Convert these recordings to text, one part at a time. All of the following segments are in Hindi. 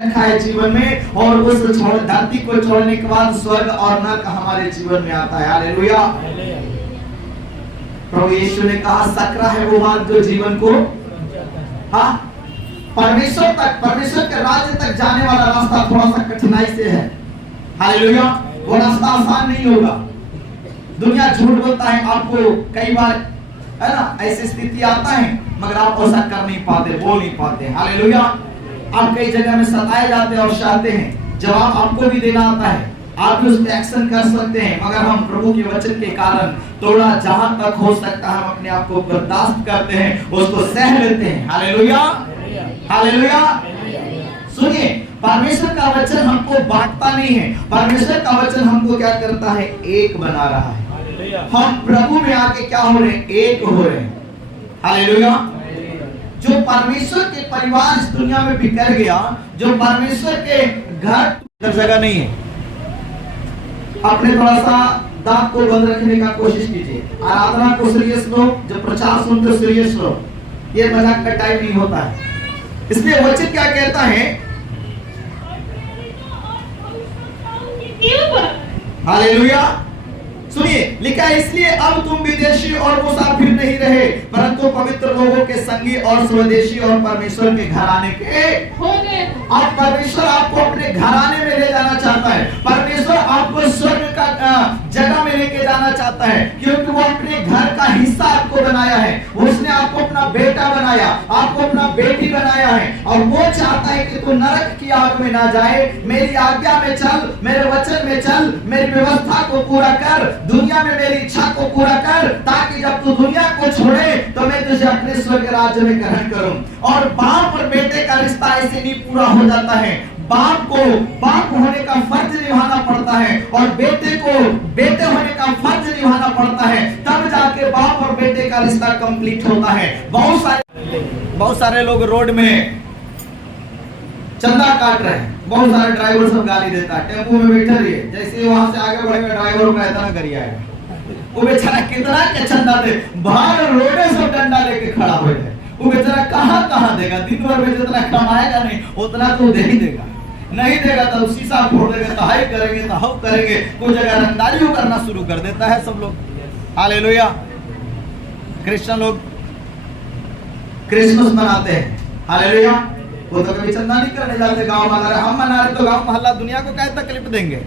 रखा है जीवन में, और उस धरती को छोड़ने के बाद स्वर्ग और नरक हमारे जीवन में आता है। हालेलुया। प्रभु यीशु ने कहा सकरा है वो मार्ग जो जीवन को परमेश्वर तक, परमेश्वर के राज्य तक जाने वाला रास्ता थोड़ा सा कठिनाई से है। हालेलुया। वो रास्ता आसान नहीं होगा। दुनिया झूठ बोलता है आपको, कई बार है ना ऐसी स्थिति आता है, मगर आप ऐसा कर नहीं पाते, बोल नहीं पाते। हालेलुया। आप कई जगह में सताए जाते हैं और चाहते हैं जवाब आपको भी देना आता है, आप भी उस पे एक्शन कर सकते हैं, मगर हम प्रभु के वचन के कारण थोड़ा जहां तक हो सकता है हम अपने आप को बर्दाश्त करते हैं, उसको सह लेते हैं। हालेलुया। हालेलुया। सुनिए, परमेश्वर का वचन हमको बांटता नहीं है, परमेश्वर का वचन हमको क्या करता है, एक बना रहा है। हम प्रभु में आके क्या हो रहे हैं, एक हो रहे हैं। हालेलुया। जो परमेश्वर के परिवार इस दुनिया में बिखर गया, जो परमेश्वर के घर जगह नहीं है, अपने थोड़ा सा दांत को बंद रखने का कोशिश कीजिए। आराधना को सीरियस लो, जब प्रचार सुनते सीरियस लो, ये मजाक का टाइम नहीं होता है। इसलिए वचन क्या कहता है, हालेलुया। सुनिए, लिखा है इसलिए अब तुम विदेशी और मुसाफिर नहीं रहे, परंतु पवित्र लोगों के संगी और स्वदेशी और परमेश्वर के घराने के हो गए। अब परमेश्वर आपको अपने घराने में ले जाना चाहता है, परमेश्वर आपको स्वर्ग का जगह में लेके जाना चाहता है, क्योंकि वो अपने घर का हिस्सा आपको बनाया है। उसने आपको अपना बेटा बनाया, आपको अपना बेटी बनाया है, और वो चाहता है कि तू नरक की आग में ना जाए। मेरी आज्ञा में चल, मेरे वचन में चल, मेरी व्यवस्था को पूरा कर, दुनिया में मेरी इच्छा को पूरा कर, ताकि जब तू दुनिया को छोड़े तो मैं तुझे अपने स्वर्ग राज्य में ग्रहण करूं। और बाप और बेटे का रिश्ता ऐसे नहीं पूरा हो जाता है। बाप को बाप होने का फर्ज निभाना पड़ता है, और बेटे को बेटे होने का फर्ज निभाना पड़ता है, तब जाके बाप और बेटे का रिश्ता कंप्लीट होता है। बहुत सारे लोग रोड में चंदा काट रहे हैं, बहुत सारे ड्राइवर सब गाली देता है, टेम्पो में बैठे रहिए, जैसे वहां से आगे बढ़ेगा ड्राइवर का इतना करिए आएगा। वो बेचारा कितना के चंदा दे, बाहर रोडे सब डंडा लेके खड़ा हुए है, वो बेचारा कहाँ देगा, दिन भर में जितना कमाएगा नहीं उतना तो दे ही देगा, नहीं देगा तो शीशा फोड़ देगा, तो हाई करेंगे तो हाउ करेंगे, कोई जगह रंगदारी करना शुरू कर देता है सब लोग। हालेलुया। क्रिश्चियन लोग क्रिसमस मनाते हैं, हालेलुया, वो तो कभी चंदा नहीं करने जाते, गांव मना रहे, हम मना रहे तो गांव मोहल्ला दुनिया को क्या तकलीफ देंगे।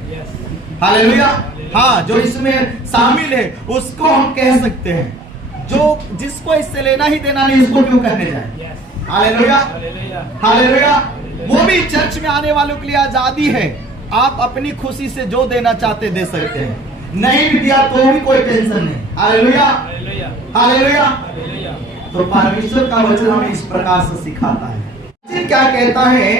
हालेलुया। हाँ, जो इसमें शामिल है उसको हम कह सकते हैं, जो जिसको इससे लेना ही देना नहीं उसको क्यों कहने जाए। हालेलुया। हालेलुया। वो भी चर्च में आने वालों के लिए आजादी है, आप अपनी खुशी से जो देना चाहते दे सकते हैं, नहीं भी दिया तो भी कोई टेंशन नहीं। हालेलुया। हालेलुया। तो परमेश्वर का वचन हमें इस प्रकार से सिखाता है। क्या कहता है,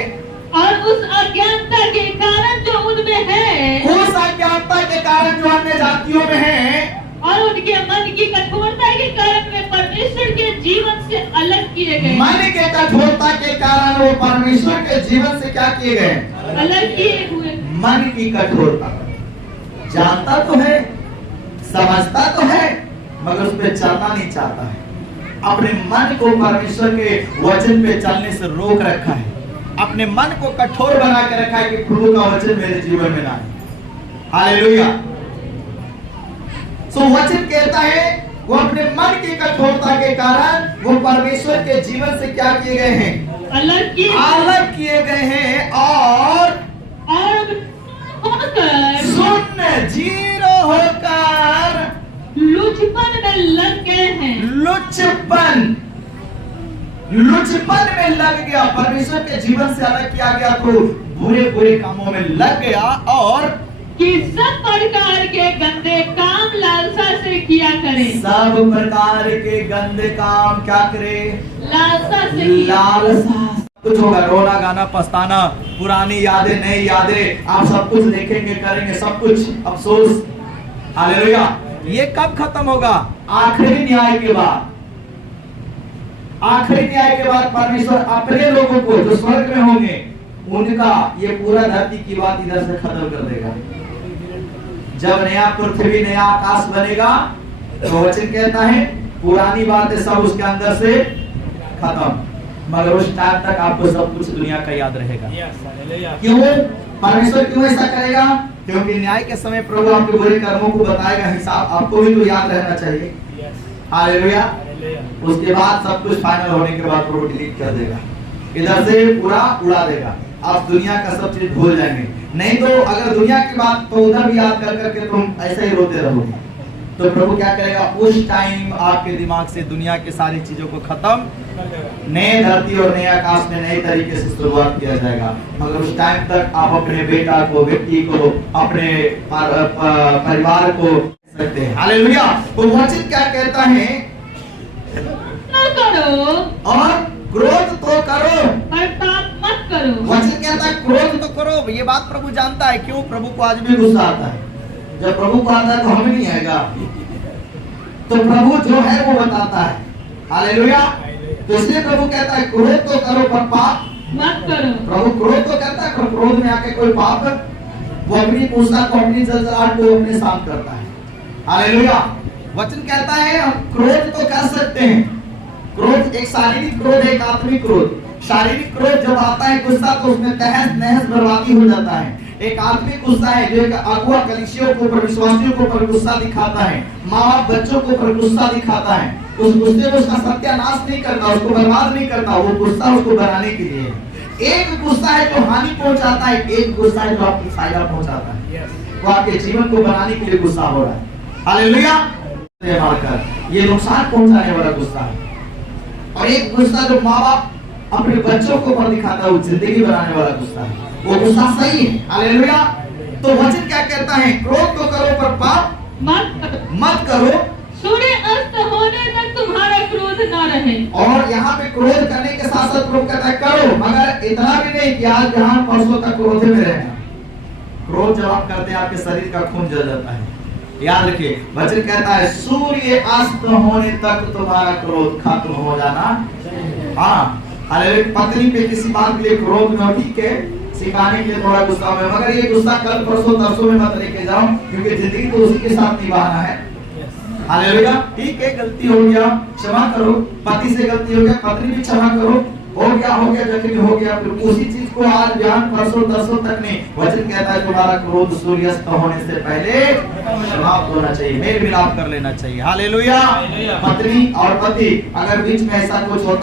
और उस अज्ञानता के कारण जो उनमें है, उस अज्ञानता के कारण जो अन्य जातियों में है, और उनके मन की कठोरता के कारण वे परमेश्वर के जीवन से अलग किए गए। मन के कठोरता के कारण वो परमेश्वर के जीवन से क्या किए गए, अलग किए हुए। मन की कठोरता, जानता तो है, समझता तो है, मगर उस पर चलना नहीं चाहता है। अपने मन को परमेश्वर के वचन पे चलने से रोक रखा है, अपने मन को कठोर बना के रखा है कि प्रभु का वचन मेरे जीवन में ना आए। हालेलुया। सो वचन कहता है वो अपने मन की कठोरता के कारण वो परमेश्वर के जीवन से क्या किए गए हैं, अलग किए गए हैं, और सुन जीरो होकर लुचपन में लग गए हैं। लुचपन में लग गया, परमेश्वर के जीवन से अलग किया गया तो बुरे कामों में लग गया, और कि सब प्रकार के गंदे काम लालसा से किया करे। सब प्रकार के गंदे काम क्या करे, लालसा कुछ होगा, रोना गाना पछताना, पुरानी यादें नई यादें, आप सब कुछ देखेंगे करेंगे, सब कुछ अफसोस। हालेलुया। ये कब खत्म होगा, आखिरी न्याय के बाद। आखिरी न्याय के बाद परमेश्वर अपने लोगों को जो स्वर्ग में होंगे उनका ये पूरा धरती की बात इधर से खत्म कर देगा। जब नया पृथ्वी नया आकाश बनेगा तो वचन कहता है पुरानी बातें सब उसके अंदर से खत्म। मगर उस टाइम तक आपको सब कुछ दुनिया का याद रहेगा। Yes, hallelujah. क्यों? परमेश्वर क्यों ऐसा करेगा? क्योंकि न्याय के समय प्रभु आपके बुरे कर्मों को बताएगा, हिसाब आपको भी तो याद रहना चाहिए। Yes, hallelujah. hallelujah. उसके बाद सब कुछ फाइनल होने के बाद प्रभु डिलीट कर देगा, इधर से पूरा उड़ा देगा। आप दुनिया का सब चीज भूल जाएंगे। नहीं तो अगर दुनिया की बात तो उधर भी याद कर करके तुम ऐसे ही रोते रहोगे। तो प्रभु क्या करेगा? उस टाइम आपके दिमाग से दुनिया की सारी चीजों को खत्म, नए धरती और नए आकाश में नए तरीके से शुरुआत किया जाएगा। मगर उस टाइम तक आप अपने बेटा को, बेटी को, अपने परिवार को सकते हैं। हालेलुया। तो वचन क्या कहता है? न करो और क्रोध तो करो पर पाप मत करो। वचन कहता है क्रोध तो करो। ये बात प्रभु जानता है। क्यों? प्रभु को आज भी गुस्सा आता है। जब प्रभु को आता है तो हमें नहीं आएगा। तो प्रभु जो है वो बताता है। हालेलुया। तो इसलिए प्रभु कहता है क्रोध तो करो पर पाप मत करो। प्रभु क्रोध तो करता है पर क्रोध में आके कोई पाप वो अपनी गुस्सा को, अपनी जलजलाहट को अपने शांत करता है। हालेलुया। वचन कहता है हम क्रोध तो कर सकते हैं। क्रोध एक शारीरिक क्रोध, एक आत्मिक क्रोध। शारीरिक क्रोध जब आता है गुस्सा तो उसमें तहस नहस बर्बादी हो जाता है। एक आत्मिक गुस्सा है जो एक अगुआ कलीसियों को, पर विश्वासियों को पर गुस्सा दिखाता है, माँ बाप बच्चों को पर गुस्सा दिखाता है। उस गुस्से में उसका सत्यानाश नहीं करता, उसको बर्बाद नहीं करता, वो गुस्सा उसको बनाने के लिए है। एक गुस्सा है जो हानि पहुंचाता है, एक गुस्सा है जो आपको फायदा पहुंचाता है। Yes. वो आपके जीवन को बनाने के लिए गुस्सा हो रहा है। हालेलुया। ये नुकसान पहुंचाने वाला गुस्सा है। और एक गुस्सा जो माँ बाप अपने बच्चों को पर दिखाता है, वो जिंदगी बनाने वाला गुस्सा है। वो गुस्सा सही है। हालेलुया। तो वचन क्या कहता है? क्रोध तो करो पर पाप मत करो। सूर्य अस्त होने तक तुम्हारा क्रोध न रहे। और यहाँ पे क्रोध करने के साथ साथ प्रभु कहता है करो, मगर इतना भी नहीं कि आज जहां परसों तक क्रोध में रहना। क्रोध जब आप करते हैं आपके शरीर का खून जल जाता है। याद रखिए वचन कहता है सूर्य अस्त होने तक तुम्हारा क्रोध खत्म हो जाना। हाँ, अरे पत्नी पे किसी बात के लिए क्रोध में, ठीक है, सिखाने के लिए थोड़ा गुस्सा में, मगर ये गुस्सा कल परसों तरसों में मत लेके जाओ, क्योंकि जिंदगी तो उसी के साथ निभाना है। हालेलुया। ठीक है, गलती हो गया क्षमा करो, पति से गलती हो गया पत्नी भी क्षमा करो, हो गया जख्मी हो गया, फिर उसी चीज को आज बयान परसों तरसों तक नहीं। वचन कहता है तुम्हारा क्रोध सूर्यास्त होने से पहले समाप्त होना चाहिए, मेल मिलाप कर लेना चाहिए। हालेलुया। पत्नी और पति अगर बीच में ऐसा कुछ होता